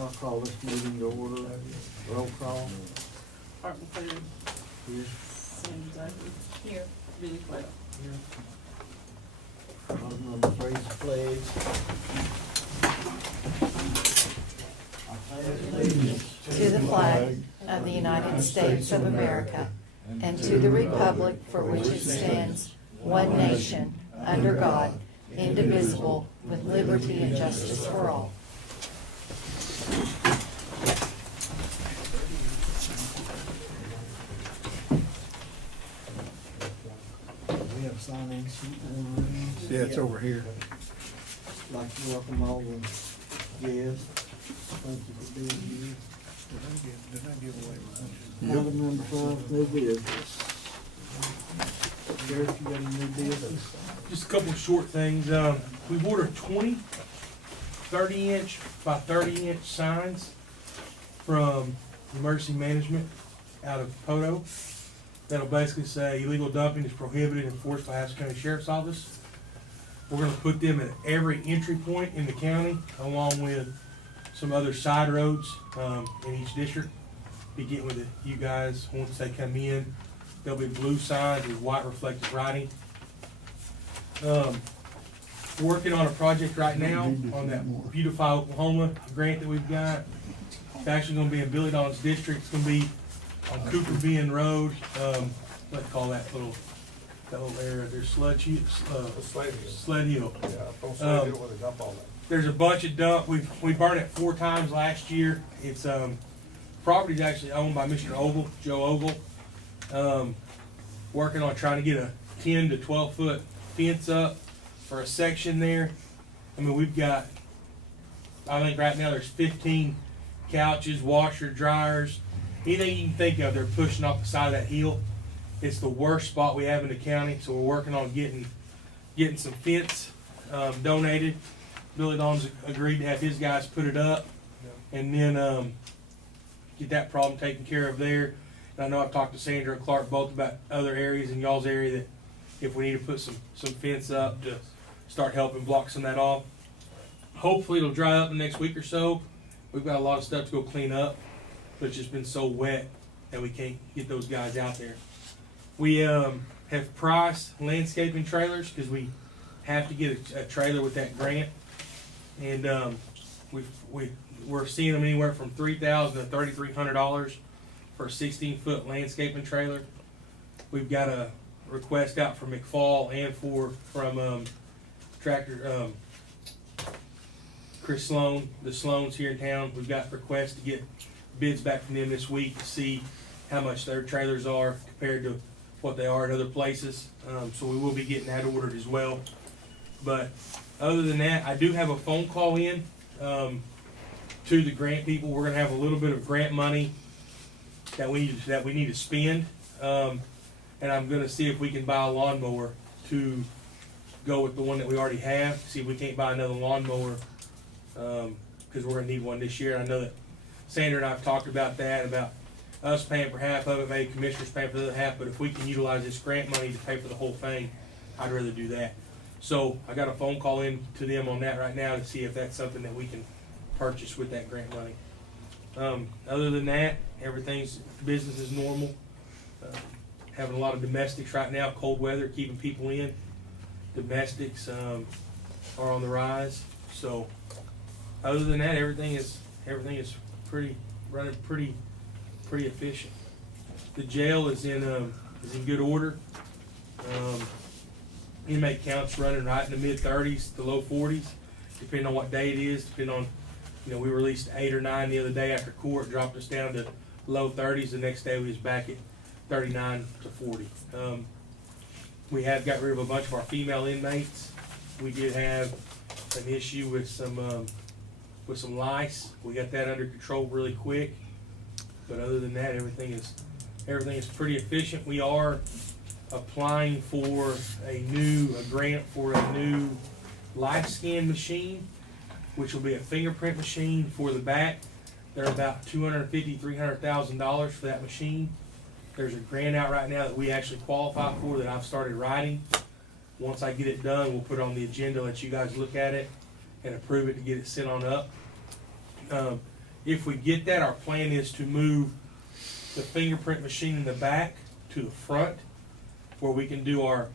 I'll call this meeting to order. Roll call. Martin Food, Here. Sandy Duffy, Here. Billy Flake. Item number 3 is pledge. To the flag of the United States of America and to the republic for which it stands, one nation, under God, indivisible, with liberty and justice for all. We have sign-in sheet going around. Yeah, it's over here. Like to welcome all the guests. Thank you for being here. Did I give away my lunch? Item number 5, new business. Sheriff, you got any new business? Just a couple of short things. We've ordered 20 30-inch by 30-inch signs from Emergency Management out of Poto. That'll basically say illegal dumping is prohibited and enforced by Haskell County Sheriff's Office. We're gonna put them at every entry point in the county, along with some other side roads in each district. Be getting with you guys once they come in. There'll be blue signs with white reflective writing. Working on a project right now on that Beautify Oklahoma grant that we've got. It's actually gonna be in Billy Don's district. It's gonna be on Cooper Bend Road. Let's call that little area. There's Sled Hill. Sled Hill. Yeah, from Sled Hill where they dump all that. There's a bunch of dump. We burned it 4 times last year. It's property's actually owned by Mr. Ogle, Joe Ogle. Working on trying to get a 10 to 12 foot fence up for a section there. I mean, we've got, I think right now there's 15 couches, washer, dryers, anything you can think of, they're pushing off the side of that hill. It's the worst spot we have in the county, so we're working on getting some fence donated. Billy Don's agreed to have his guys put it up, and then get that problem taken care of there. And I know I've talked to Sandra and Clark both about other areas in y'all's area that if we need to put some fence up to start helping block some of that off. Hopefully it'll dry up in the next week or so. We've got a lot of stuff to go clean up, but it's just been so wet that we can't get those guys out there. We have priced landscaping trailers because we have to get a trailer with that grant, and we're seeing them anywhere from $3,000 to $3,300 for a 16-foot landscaping trailer. We've got a request out from McFall and from Tractor Chris Sloan, the Sloans here in town. We've got requests to get bids back from them this week to see how much their trailers are compared to what they are at other places. So we will be getting that ordered as well. But other than that, I do have a phone call in to the grant people. We're going to have a little bit of grant money that we need to spend, and I'm going to see if we can buy a lawnmower to go with the one that we already have. See if we can't buy another lawnmower because we're going to need one this year. I know that Sandra and I have talked about that, about us paying for half of it, maybe commissioners paying for the other half, but if we can utilize this grant money to pay for the whole thing, I'd rather do that. So I got a phone call in to them on that right now to see if that's something that we can purchase with that grant money. Other than that, business is normal. Having a lot of domestics right now, cold weather, keeping people in. Domestics are on the rise. So other than that, everything is running pretty efficient. The jail is in good order. Inmate counts running right in the mid-30s to low 40s, depending on what day it is. Depending on, we released 8 or 9 the other day after court, dropped us down to low 30s. The next day we was back at 39 to 40. We have got rid of a bunch of our female inmates. We did have an issue with some lice. We got that under control really quick. But other than that, everything is pretty efficient. We are applying for a grant for a new life scan machine, which will be a fingerprint machine for the back. They're about $250,000 to $300,000 for that machine. There's a grant out right now that we actually qualify for that I've started writing. Once I get it done, we'll put it on the agenda, let you guys look at it and approve it to get it sent on up. If we get that, our plan is to move the fingerprint machine in the back to the front, where we can do our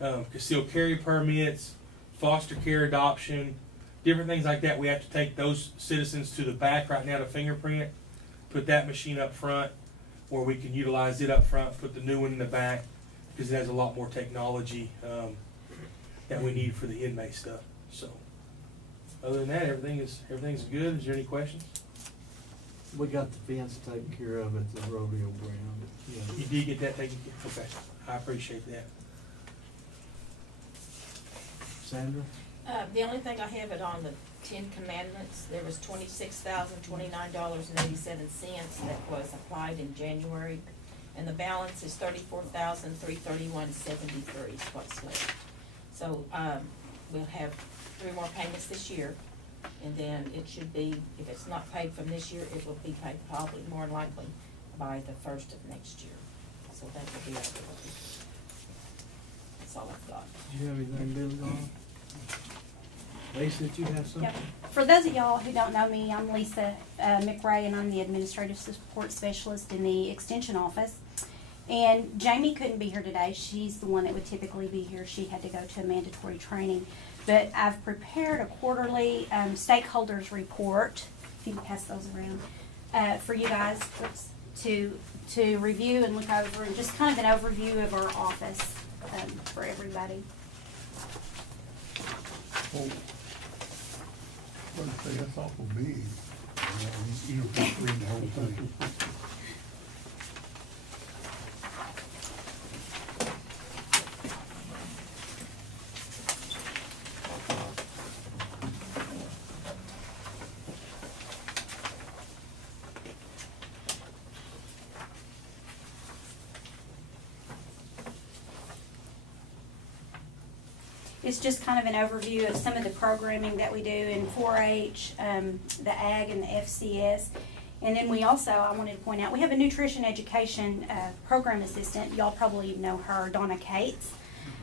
concealed carry permits, foster care adoption, different things like that. We have to take those citizens to the back right now to fingerprint, put that machine up front, or we can utilize it up front, put the new one in the back, because it has a lot more technology that we need for the inmate stuff. So, other than that, everything's good. Is there any questions? We got the fence taken care of at the rodeo ground. Yeah. You did get that taken care of? Okay, I appreciate that. Sandra? The only thing I have it on the 10 Commandments, there was $26,029.87 that was applied in January, and the balance is $34,331.73 is what's left. So, we'll have 3 more payments this year, and then it should be, if it's not paid from this year, it will be paid probably more likely by the 1st of next year. So that will be our bill. That's all I've got. Do you have anything, Billy, on? Lisa, did you have something? Yep. For those of y'all who don't know me, I'm Lisa McRae, and I'm the Administrative Support Specialist in the Extension Office. And Jamie couldn't be here today. She's the one that would typically be here. She had to go to a mandatory training. But I've prepared a quarterly stakeholders report, if you can pass those around, for you guys to review and look over, and just kind of an overview of our office for everybody. Well, let's say that's awful big. You don't have to read the whole thing. It's just kind of an overview of some of the programming that we do in 4-H, the Ag and the FCS. And then we also, I wanted to point out, we have a nutrition education program assistant. Y'all probably know her, Donna Cates.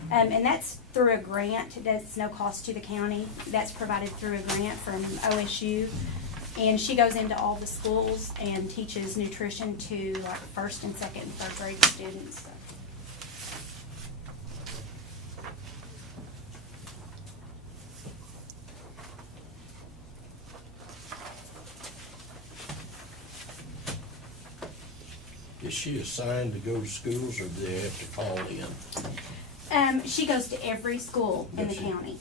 And that's through a grant. That's no cost to the county. That's provided through a grant from OSU. And she goes into all the schools and teaches nutrition to like 1st and 2nd and 3rd grade students. So. Is she assigned to go to schools, or do they have to call in? She goes to every school in the Does she? county.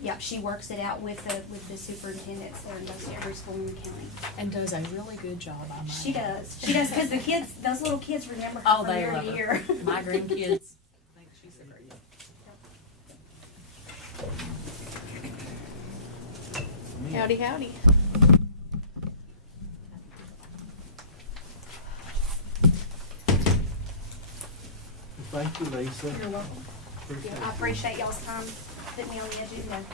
Yep, she works it out with the superintendents there and goes to every school in the county. And does a really good job, I might She add. does. She does, because the kids, those little kids remember her Oh, from they year love to her. year. My grandkids think she's a great. Howdy, howdy. Thank you, Lisa. You're welcome. I appreciate y'all's time putting me on the agenda.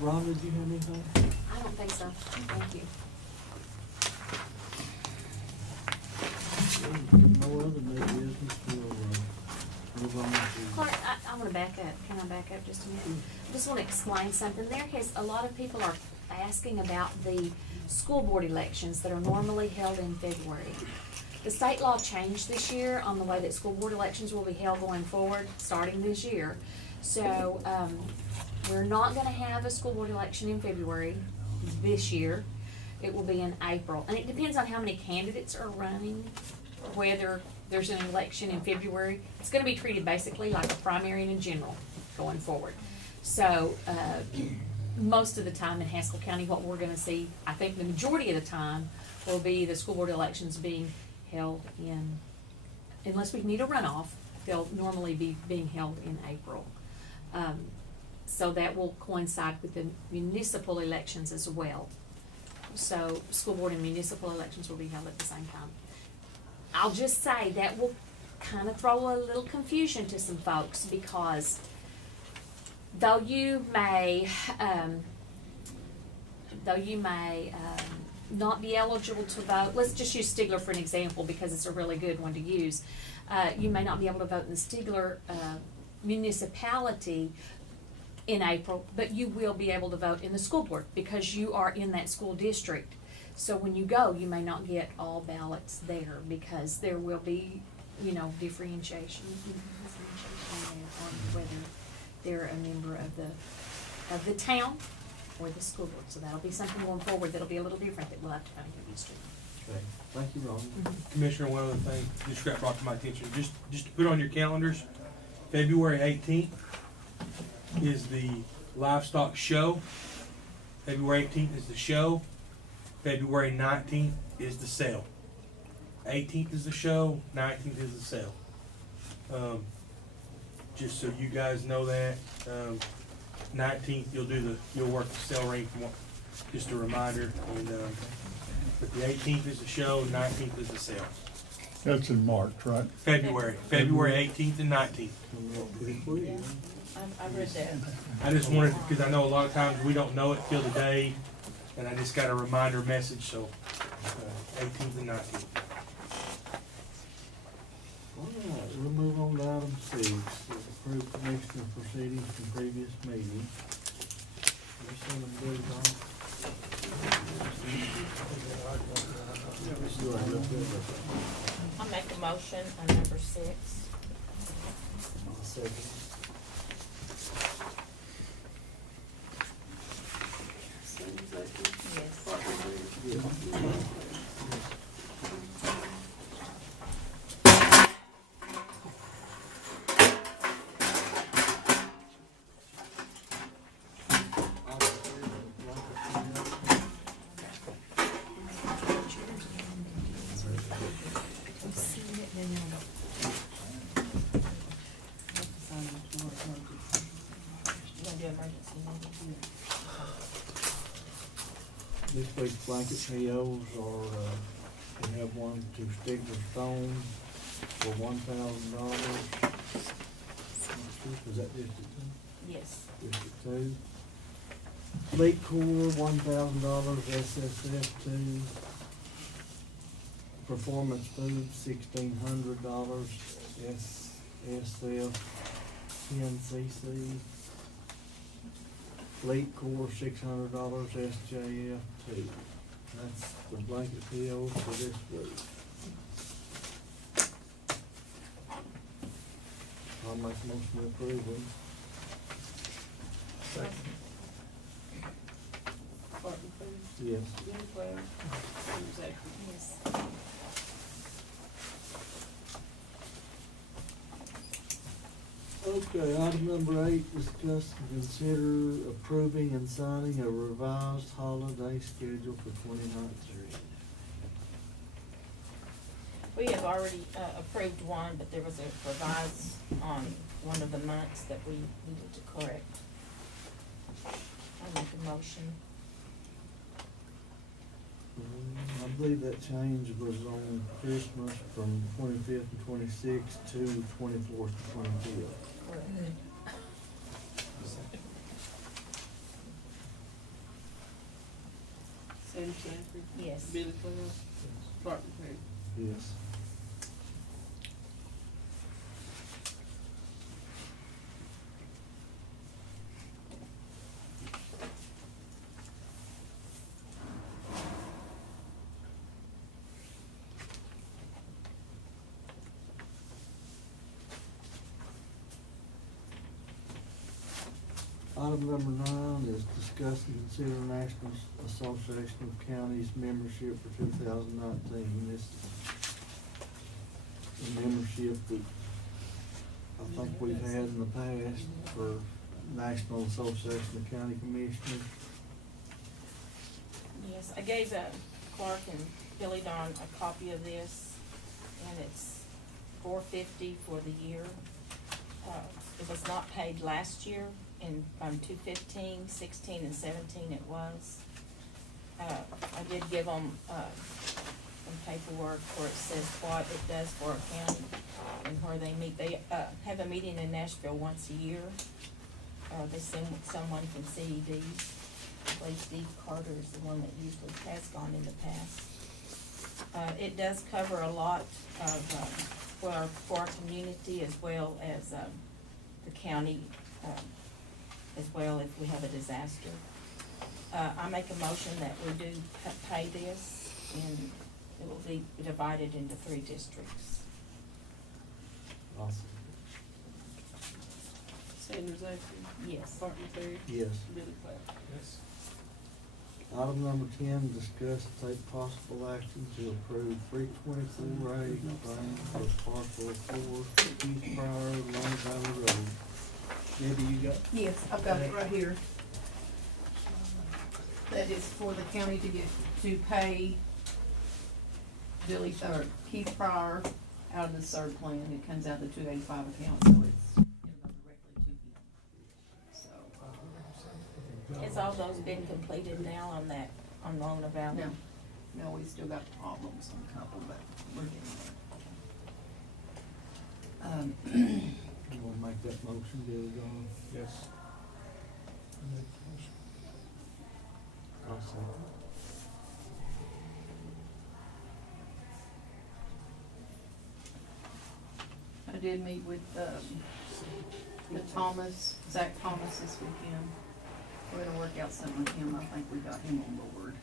Ron, did you have anything? I don't think so. Thank you. No other new business, we'll move on to. Clark, I want to back up. Can I back up just a minute? I just want to explain something. There has, a lot of people are asking about the school board elections that are normally held in February. The state law changed this year on the way that school board elections will be held going forward, starting this year. So, we're not gonna have a school board election in February this year. It will be in April, and it depends on how many candidates are running, whether there's an election in February. It's gonna be treated basically like a primary and a general going forward. So, most of the time in Haskell County, what we're gonna see, I think the majority of the time, will be the school board elections being held in, unless we need a runoff, they'll normally be being held in April. So that will coincide with the municipal elections as well. So school board and municipal elections will be held at the same time. I'll just say that will kind of throw a little confusion to some folks, because though you may not be eligible to vote. Let's just use Stigler for an example because it's a really good one to use. You may not be able to vote in the Stigler municipality in April, but you will be able to vote in the school board because you are in that school district. So when you go, you may not get all ballots there because there will be, differentiation there on whether they're a member of the town or the school board. So that'll be something going forward that'll be a little different that we'll have to kind of get used to. Okay, thank you, Ron. Commissioner, one other thing, just got brought to my attention, just to put on your calendars, February 18th is the livestock show. February 18th is the show. February 19th is the sale. 18th is the show, 19th is the sale. Just so you guys know that, 19th you'll work the sale ring from just a reminder, and but the 18th is the show, 19th is the sale. That's in March, right? February 18th and 19th. Yeah, I've read that. I just wanted, because I know a lot of times we don't know it till the day, and I just got a reminder message, so 18th and 19th. All right, we'll move on to item 6, approve commissioner proceedings from previous meeting. You seen them do, Don? Go ahead, let's do it. I'll make a motion on number 6. I'll second. Yes. Yeah. You gonna do emergency management? This week's blanket POs are, we have one to Stigler Stone for $1,000. Is that District 2? Yes. District 2. Fleet Corps, $1,000, SSF 2. Performance Foods, $1,600, SSF 10cc. Fleet Corps, $600, SJF 2. That's the blanket POs for this week. I'll make a motion to approve them. Yes. Yes. Okay, item number 8, discuss and consider approving and signing a revised holiday schedule for 2019. We have already approved one, but there was a revise on one of the months that we needed to correct. I'll make a motion. I believe that change was on Christmas from 25th and 26th to 24th and 25th. Correct. Sam Sanford, Yes. Billy Clell, Clark McCray. Yes. Item number 9 is discuss and consider National Association of Counties membership for 2019. This is a membership that I think we've had in the past for National Association of County Commissioners. Yes, I gave Clark and Billy Don a copy of this, and it's $450 for the year. It was not paid last year, in 2015, 16, and 17 it was. I did give them some paperwork where it says what it does for a county and where they meet. They have a meeting in Nashville once a year. They send someone from CED actually Steve Carter is the one that usually has gone in the past. It does cover a lot of, for our community as well as, the county, as well if we have a disaster. I make a motion that we do pay this, and it will be divided into 3 districts. Awesome. Sanders Acre, Yes. Barton Terry, Yes. Billy Clap. Yes. Item number 10, discuss and take possible action to approve 324A claim for parcel 4, East Pryor, Long Valley Road. Debbie, you got? Yes, I've got it right here. That is for the county to pay Billy, or Keith Pryor out of the CERD plan. It comes out of the 285 account, so it'll go directly to him. So, Has all those been completed now on that, on Lona Valley? no, we still got problems on a couple, but we're getting there. You wanna make that motion, Billy, John? Yes. I'll second. I did meet with, the Zach Thomas this weekend. We're gonna work out something with him. I think we got him on board.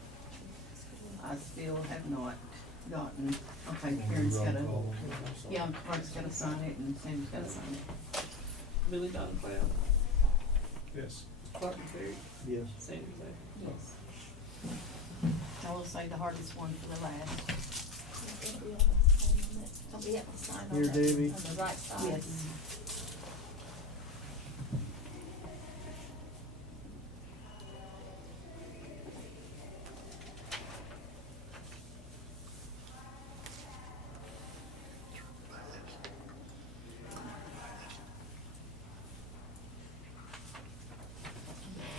I still have not gotten, okay, Karen's gotta, yeah, Clark's gotta sign it and Sam's gotta sign it. Billy Don Clap, Yes. Barton Terry, Yes. Sanders Acre. Yes. I will say the hardest one for the last. Don't we have to sign on Here, the, Davy. on the right side? Yes.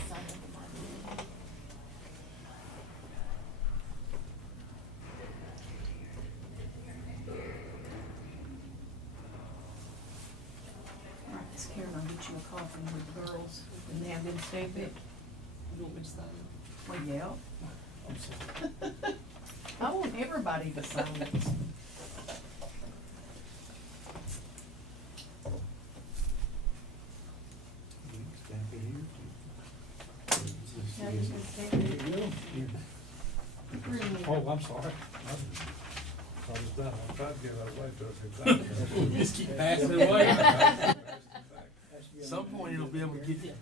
Sign under my name. All right, Miss Karen, I'll get you a coffee with the girls. And they have been stupid. You want me to sign it? Well, yeah. I want everybody to sign it. You can stamp it here. Now you can stamp it. Here. Oh, I'm sorry. I was done. I tried to get that away to a Just keep passing it away. Some point it'll be able to get you.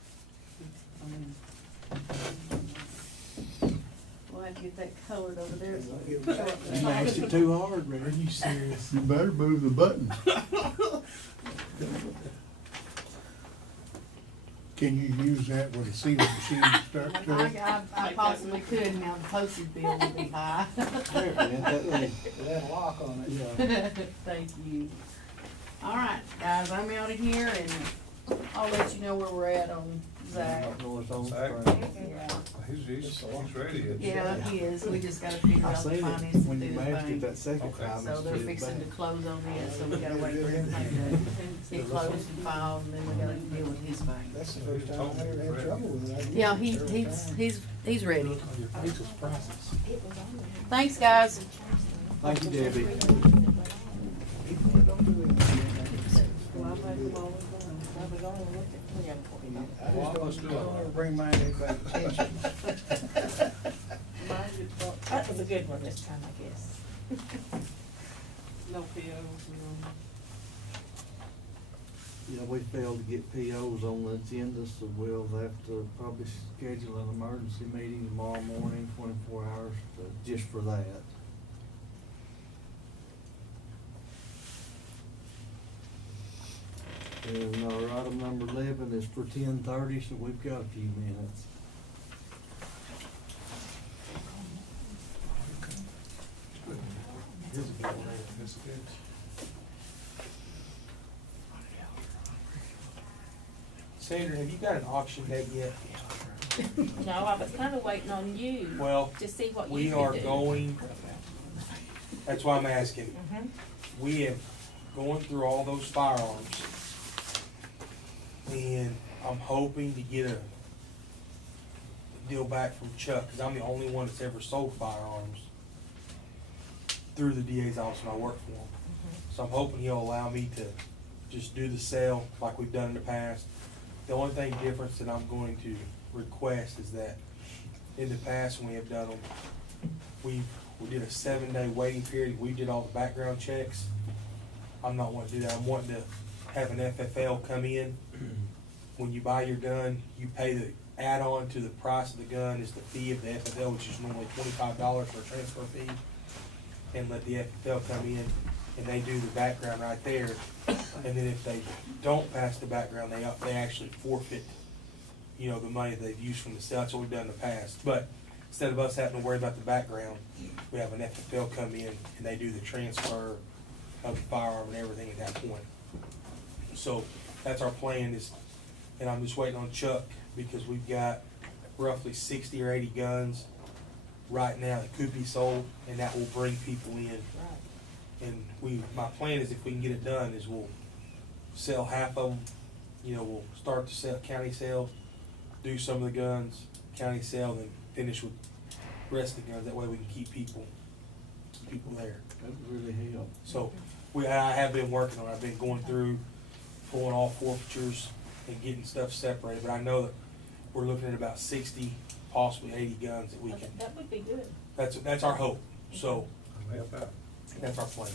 We'll have to get that colored over there. So You mashed it too hard, man. Are you serious? You better move the button. Can you use that with a sealing machine stuck to it? I possibly could, now the postage bill would be high. There, man, that way. That lock on it. Yeah. Thank you. All right, guys, I'm out of here and I'll let you know where we're at on Zach. Up north on Zach. Spring. Yeah, He's ready. yeah, he is. We just gotta figure I out the seen finances it to when do you the mashed it thing. that second Okay. time. So they're it's fixing to back. close on it, so we gotta wait for everything to get closed and filed, and then we gotta deal with his bank. That's the first time I ever had trouble with it. Yeah, he's ready. Your facial process. It was on there. Thanks, guys. Thank you, Debbie. Well, I make them all the time. I was only looking for them for you. Well, let's do it. Bring mine to anybody's attention. Mine gets brought, That was a good one this time, I guess. no POs, no. Yeah, we failed to get POs on the agenda, so we'll have to probably schedule an emergency meeting tomorrow morning, 24 hours, just for that. And our item number 11 is for 10:30, so we've got a few minutes. Here's a good one. That's good. Sandra, have you got an auction date yet? No, I was kinda waiting on you Well, to see what you we could are do. going, that's why I'm asking. Mhm. We have going through all those firearms. And I'm hoping to get a deal back from Chuck, cause I'm the only one that's ever sold firearms through the DA's office when I work for him. So I'm hoping he'll allow me to just do the sale like we've done in the past. The only thing difference that I'm going to request is that in the past, when we have done them, we did a 7-day waiting period. We did all the background checks. I'm not wanting to do that. I'm wanting to have an FFL come in. When you buy your gun, you pay the add-on to the price of the gun is the fee of the FFL, which is normally $25 for a transfer fee. And let the FFL come in and they do the background right there. And then if they don't pass the background, they actually forfeit, you know, the money they've used from the sale. That's what we've done in the past. But instead of us having to worry about the background, we have an FFL come in and they do the transfer of the firearm and everything at that point. So that's our plan is, and I'm just waiting on Chuck because we've got roughly 60 or 80 guns right now that could be sold, and that will bring people in. And my plan is if we can get it done is we'll sell half of them, you know, we'll start to sell county sale, do some of the guns, county sale, then finish with the rest of the guns. That way we can keep people there. That would really help. So I have been working on it. I've been going through, pulling all forfeitures and getting stuff separated, but I know that we're looking at about 60, possibly 80 guns that we can. That would be good. That's our hope. So I'm help out. that's our plan.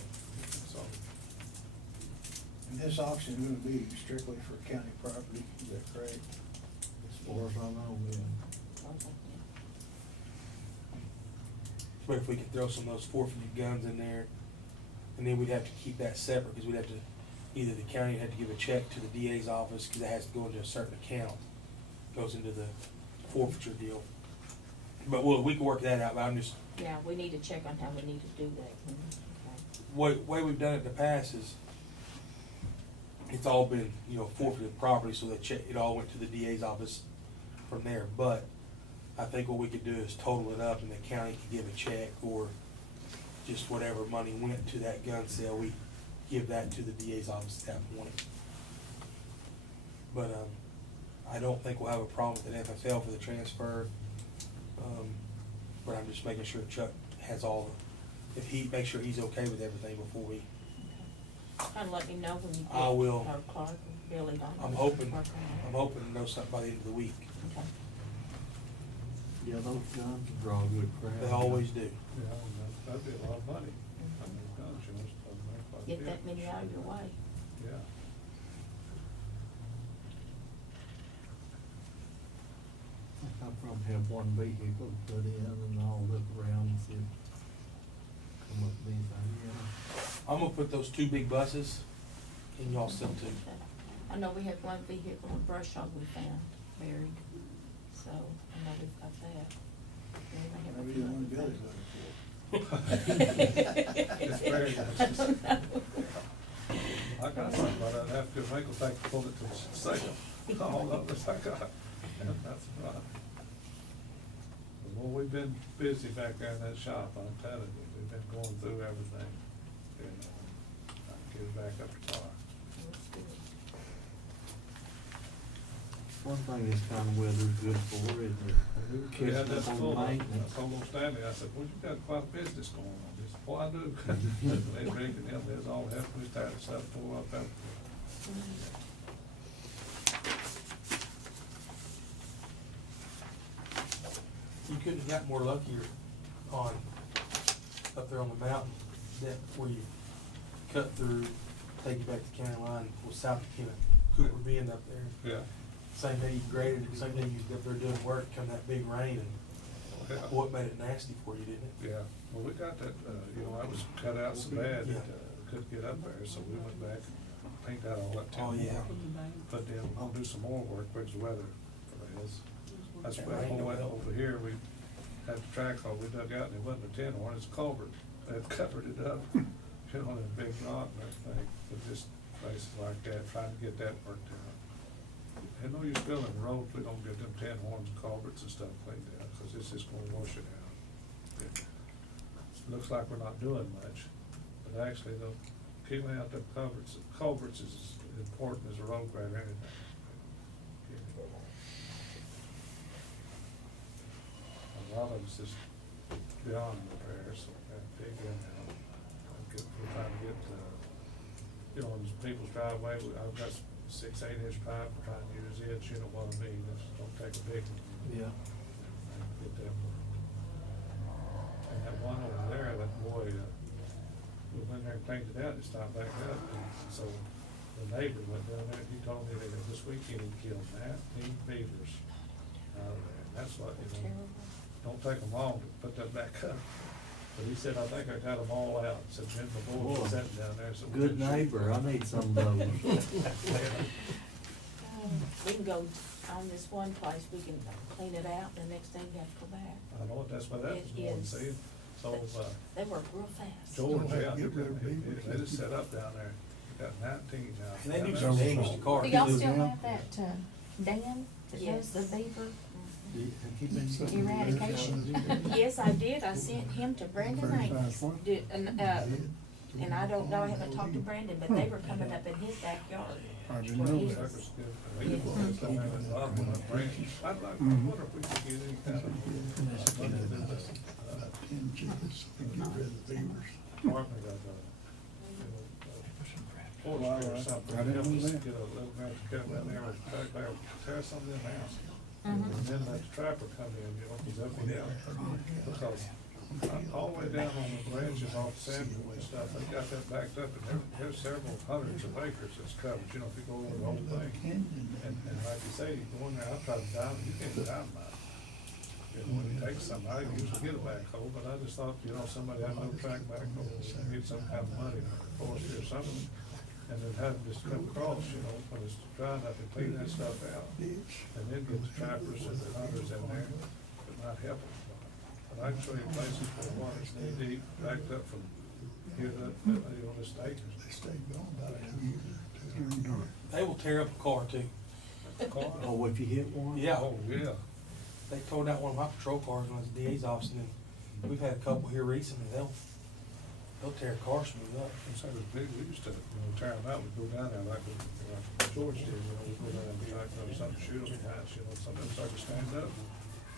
So, And this auction is gonna be strictly for county property, is that correct? As far as I know, yeah. But if we could throw some of those forfeited guns in there, and then we'd have to keep that separate, because we'd have to, either the county would have to give a check to the DA's office, because it has to go into a certain account, goes into the forfeiture deal. But we can work that out, but I'm just, Yeah, we need to check on how we need to do that. way we've done it in the past is, it's all been, you know, forfeited property, so the check, it all went to the DA's office from there. But I think what we could do is total it up, and the county could give a check, or just whatever money went to that gun sale, we give that to the DA's office at that point. But, I don't think we'll have a problem with an FFL for the transfer. But I'm just making sure Chuck has all the, if he, make sure he's okay with everything before we. Kind of let me know when you get. I will. Our Clark and Billy on. I'm hoping to know something by the end of the week. Okay. Yeah, those guns draw a good crowd. They always do. yeah, that'd be a lot of money. I mean, guns, you know, so make quite a Get bit. that many out of your way. Yeah. I'll probably have one vehicle to put in and I'll look around and see if come up with anything, yeah. I'm gonna put those 2 big buses in y'all sell too. I know we have one vehicle in brush hog we found buried, so I know we've got that. Maybe the one Billy's It's very nice. I got something, but I'd have to make a take pull it to the sale. All of us I got. That's right. Well, we've been busy back there in that shop, I'm telling you, we've been going through everything. And, trying to get it back up to par. One thing this kind of weather's good for, isn't it? Yeah, that's Catching up full. on I maintenance. told old Stanley, I said, well, you got quite a business going on. He said, well, I do. They rigging them, there's all helping, we started stuff tore up out. You couldn't have got more luckier on, up there on the mountain, that where you cut through, take you back to county line, was south of Kennet, Cooper Bend up there. Yeah. Same day you graded it, same day you was up there doing work, come that big rain, and Yeah. boy, it made it nasty for you, didn't it? Yeah, well, we got that, you know, that was cut out so bad Yeah. that, couldn't get up there, so we went back, painted out all that Oh, town. yeah. But then I'll do some more work, bridge the weather for this. That's That why rain we don't went help. over here, we had the track hole, we dug out and it wasn't a tin horn, it's a culvert. They had covered it up, you know, in a big rock and everything, but just places like that, trying to get that worked out. And no use building roads, we don't get them tin horns and culverts and stuff cleaned out, cause it's just gonna wash it out. It looks like we're not doing much, but actually, the keeping out the culverts is as important as a road grade or anything. lot of it's just beyond repair, so we have to dig in now. We're trying to get, you know, in people's driveway, I've got 6-8 inch pipe, we're trying to use it, you know what I mean, it's, don't take a big one. Yeah. Get that one. And that one over there, that boy, we went there and cleaned it out, it stopped back up, and so the neighbor went down there, he told me that this weekend he killed 19 beavers out of there, and that's what, you know, don't take them long to put that back up. But he said, I think I got them all out, said Jim, the boy was sitting down there, so. Good neighbor, I need some of those. We can go on this one place, we can clean it out, the next thing you have to go back. I know, that's what that was It going, is. see, so, They work real fast. George, yeah, Get rid of beavers. they just set up down there, got 19 out. And they do down some there. damage to cars. Do y'all Those still down? have that, dam that Yes. does the beaver? Eradication. Yes, I did, I sent him to Brandon Ames. And I don't know, I haven't talked to Brandon, but they were coming up in his backyard. I didn't where know his- that. That was good. We could put this down there in the bottom of my brain. I'd like, I wonder if we could get any kind of, money to do this. Department of, Fort Riley or something. I didn't Help know us that. Get a little man to come in there and tear some of them house. Mhm. And then let the trapper come in, you know, cause they'll be down. Because all the way down on the branches off Samuel and stuff, they got that backed up, and there's several hundreds of acres that's covered, you know, if you go over the whole thing. And like you say, you go in there, I try to dime, you can't dynamite. You know, when you take something, I usually get a backhoe, but I just thought, you know, somebody had no track backhoe, get some kind of money for us or something. And then have them just come across, you know, when it's dry enough and clean that stuff out. And then get the trappers and the hunters in there, but not help them. But I can show you places where water's knee deep, backed up from here to, you know, this acres. They will tear up a car too. Car. Oh, if you hit one? Yeah, Oh, yeah. they towed out one of my patrol cars when I was at the DA's office, and then we've had a couple here recently, they'll tear a car smooth up. So it was big, we used to, you know, tear them out, we'd go down there like George did, you know, we'd go down and try to know something, shoot them, once, you know, some of them started to stand up.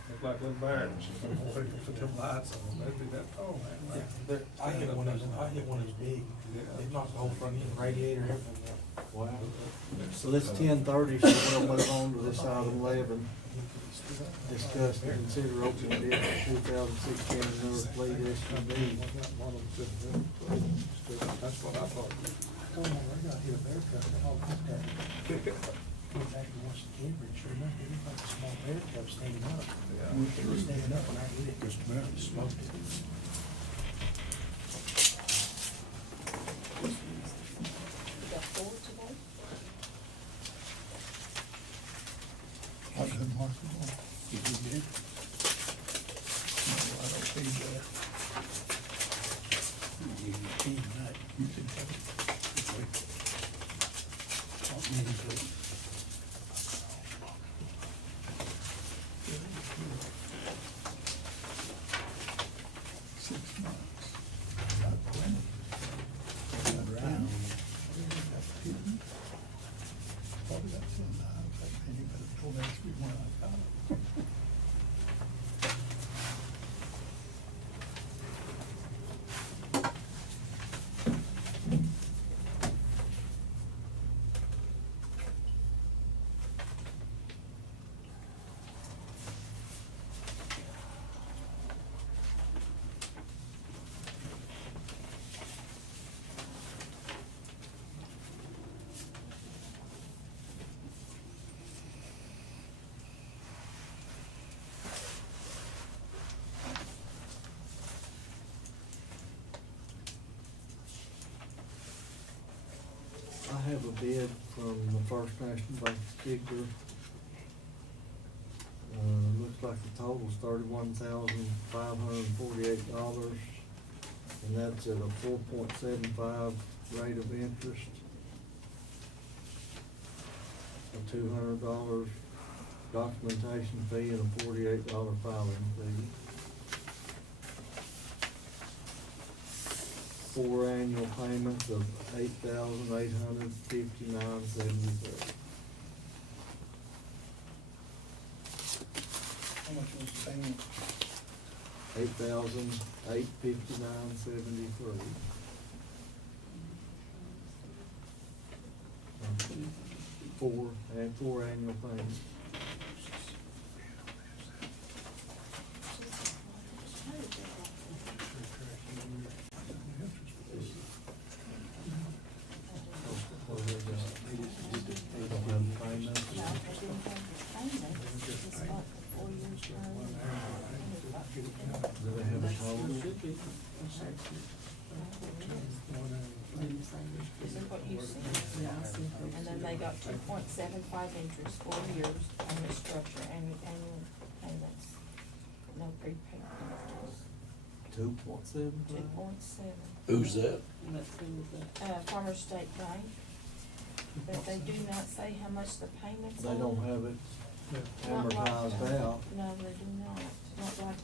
Look like little bears, you know, before you put them lights on them, they'd be that tall, man. Yeah, I hit one of those big, they knocked the whole front end, radiator, everything out. Wow. So this 10:30, so we'll move on to this item 11. Discuss and consider opening bid for 2016 Miller Fleet SUV. That's what I thought. I got hit a bear trap, and all that. Went back to watch the camera, and sure enough, it looked like a small bear trap standing up. Yeah. It was standing up, and I hit it, just about smoked it. You got 4 today? I couldn't mark them all. Did you get it? No, I don't see that. You can have it. What means it? I have a bid from the First National Bank of Tigger. Looks like the total's $31,548, and that's at a 4.75 rate of interest. A $200 documentation fee and a $48 filing fee. 4 annual payments of $8,859.73. How much was the payment? $8,859.73. Four annual payments. They don't have the payments. No, they didn't have the payment, it's got the 4 years term. Do they have a total? This is what you see. And then they got 2.75 interest, 4 years on the structure and annual payments. No prepaid penalties. 2.7? 2.7. Who's that? Farmer State Bank. But they do not say how much the payments are. They don't have it Not like amortized that. out. No, they do not. Not like,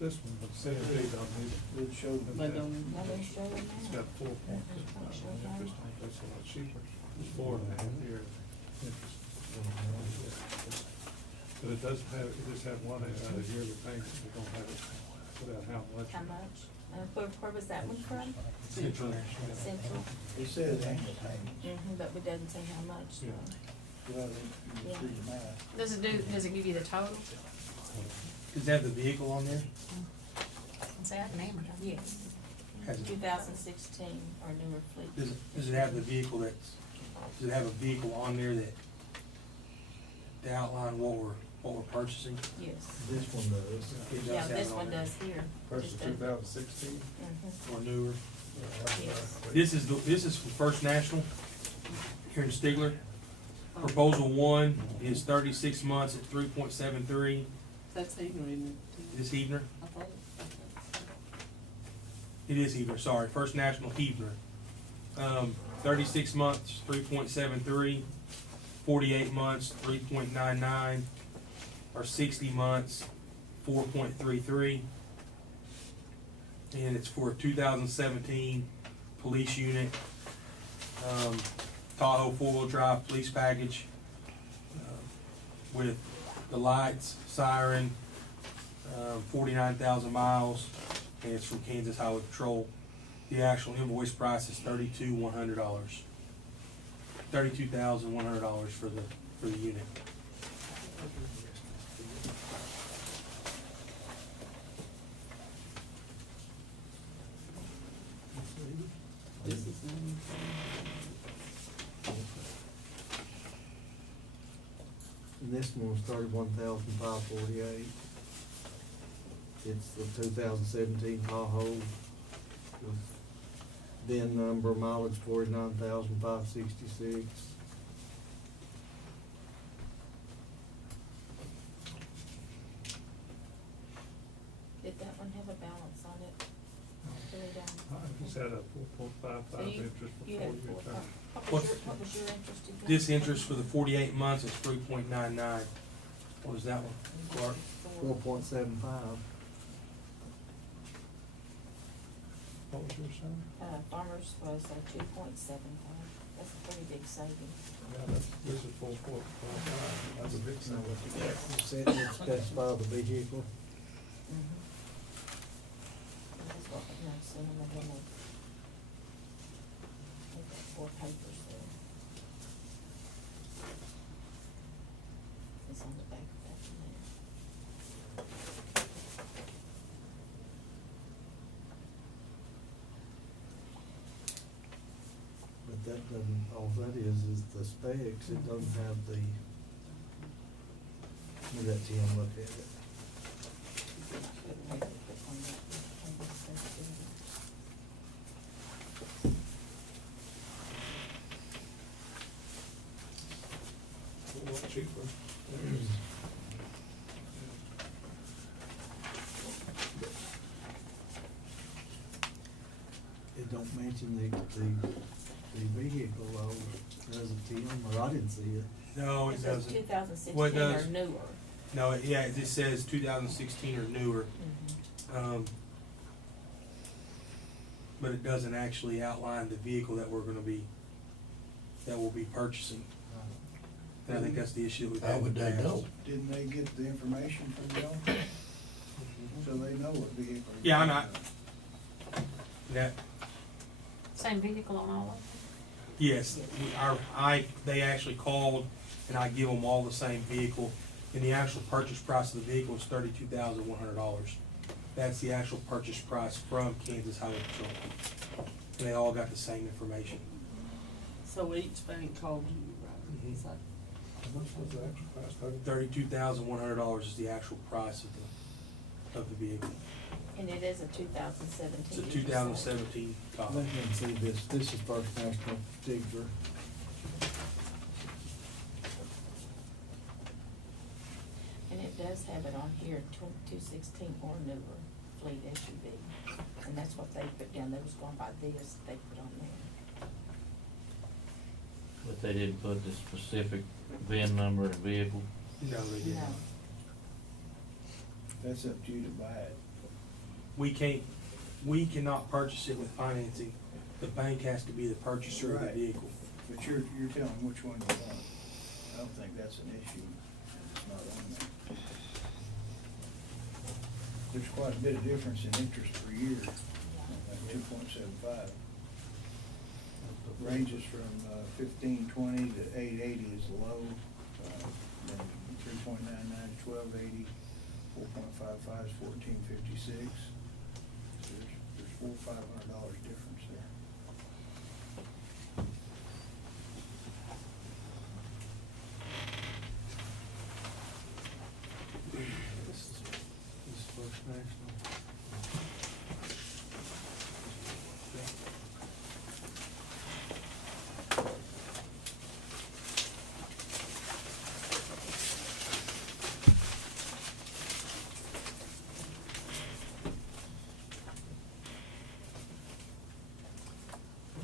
This one, but CMP don't need it. It showed them They that. don't. let me show you It's now. got 4 points. Interest, that's a lot cheaper. It's 4.5 years interest. But it doesn't have, it just have one yearly payment, it don't have it without how much. How much? Where was that one from? Central. Central. It says annual payment. But it doesn't say how much. Yeah. Well, you can see the math. Does it give you the total? Does it have the vehicle on there? Say I can amortize. Yes. Has it- 2016 or newer fleet. Does it have the vehicle does it have a vehicle on there that, to outline what we're purchasing? Yes. This one does. It does Yeah, have this it on one there. does here. Versus Just doesn't- 2016. Mhm. Or newer. Yes. This is from First National here in Stigler. Proposal 1 is 36 months at 3.73. That's Hebner, isn't it? This Hebner? I thought It is Hebner, sorry, First National Hebner. 36 months, 3.73, 48 months, 3.99, or 60 months, 4.33. And it's for a 2017 police unit, Tahoe four-wheel drive police package, with the lights, siren, 49,000 miles, and it's from Kansas Highway Patrol. The actual invoice price is $32,100. $32,100 for the unit. this is, And this one's $31,548. It's the 2017 Tahoe with VIN number, mileage 49,566. Did that one have a balance on it? Really down. I just had a 4.55 So you- interest for you 4 had year four- term. What was your interest in that? This interest for the 48 months is 3.99. What was that one, Clark? 4.75. What was your son? Farmers was 2.75. That's a pretty big savings. Yeah, this is 4.55, that's a big So number. it specify the vehicle. That's what I'm assuming they're gonna. They've got 4 papers there. It's on the back of that one there. But that doesn't, all that is the specs, it doesn't have the, we'll let Tim look at it. Maybe click on that. Maybe it says it. A lot cheaper. It don't mention the vehicle though, does it, Tim, or I didn't see it. No, It it says doesn't. 2016 Well, it or does. newer. No, yeah, it just says 2016 or newer. But it doesn't actually outline the vehicle that we'll be purchasing. And I think that's the issue that we've How had in would the they past. know? Didn't they get the information from y'all? So they know what vehicle. Yeah, I'm not. That, Same vehicle on all of them? yes, they actually called and I give them all the same vehicle. And the actual purchase price of the vehicle is $32,100. That's the actual purchase price from Kansas Highway Patrol. And they all got the same information. So each bank called you, right? Mhm. It's like, How much was the actual price? $32,100 is the actual price of the vehicle. And it is a 2017. It's a 2017 Let Tahoe. him see this is First National Stigler. And it does have it on here, 216 or newer fleet SUV. And that's what they put down, they was going by this, they put on there. But they didn't put the specific VIN number and vehicle. No, they didn't. No. That's up to you to buy it. We cannot purchase it with financing. The bank has to be the purchaser of the Right. vehicle. But you're telling which one you want. I don't think that's an issue. It's not on there. There's quite a bit of difference in interest per year, like 2.75. Ranges from 1520 to 880 is low, then 3.99 to 1280, 4.55 is 1456. There's $400 or $500 difference there. This is First National.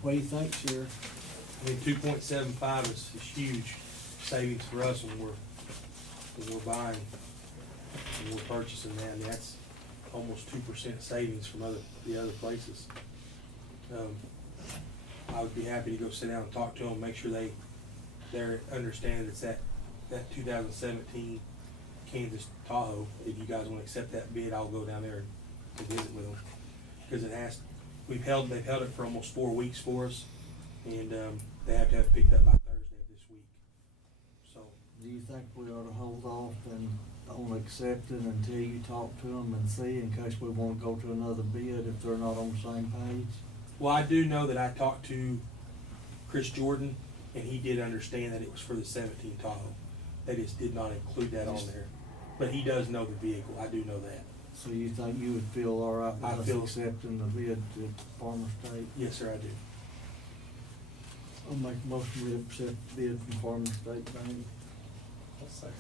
What do you think, Sheriff? I mean, 2.75 is huge savings for us when we're buying, when we're purchasing that, and that's almost 2% savings from the other places. I would be happy to go sit down and talk to them, make sure they understand it's that 2017 Kansas Tahoe. If you guys wanna accept that bid, I'll go down there and visit with them. Cause they've held it for almost 4 weeks for us, and, they have to have it picked up by Thursday of this week, so. Do you think we ought to hold off and on accepting until you talk to them and see, in case we wanna go to another bid if they're not on the same page? Well, I do know that I talked to Chris Jordan, and he did understand that it was for the 17 Tahoe. They just did not include that on there. But he does know the vehicle, I do know that. So you think you would feel all right with I us feel- accepting the bid to Farmer State? Yes, sir, I do. I'll make a motion to accept the bid from Farmer State Bank. I'll second.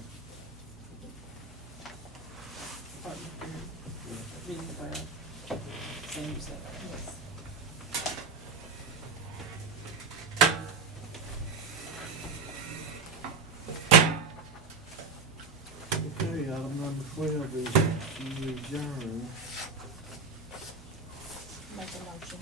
partner, Vinnie Brown, same as that. Okay, item number 12 is to adjourn. Make a motion.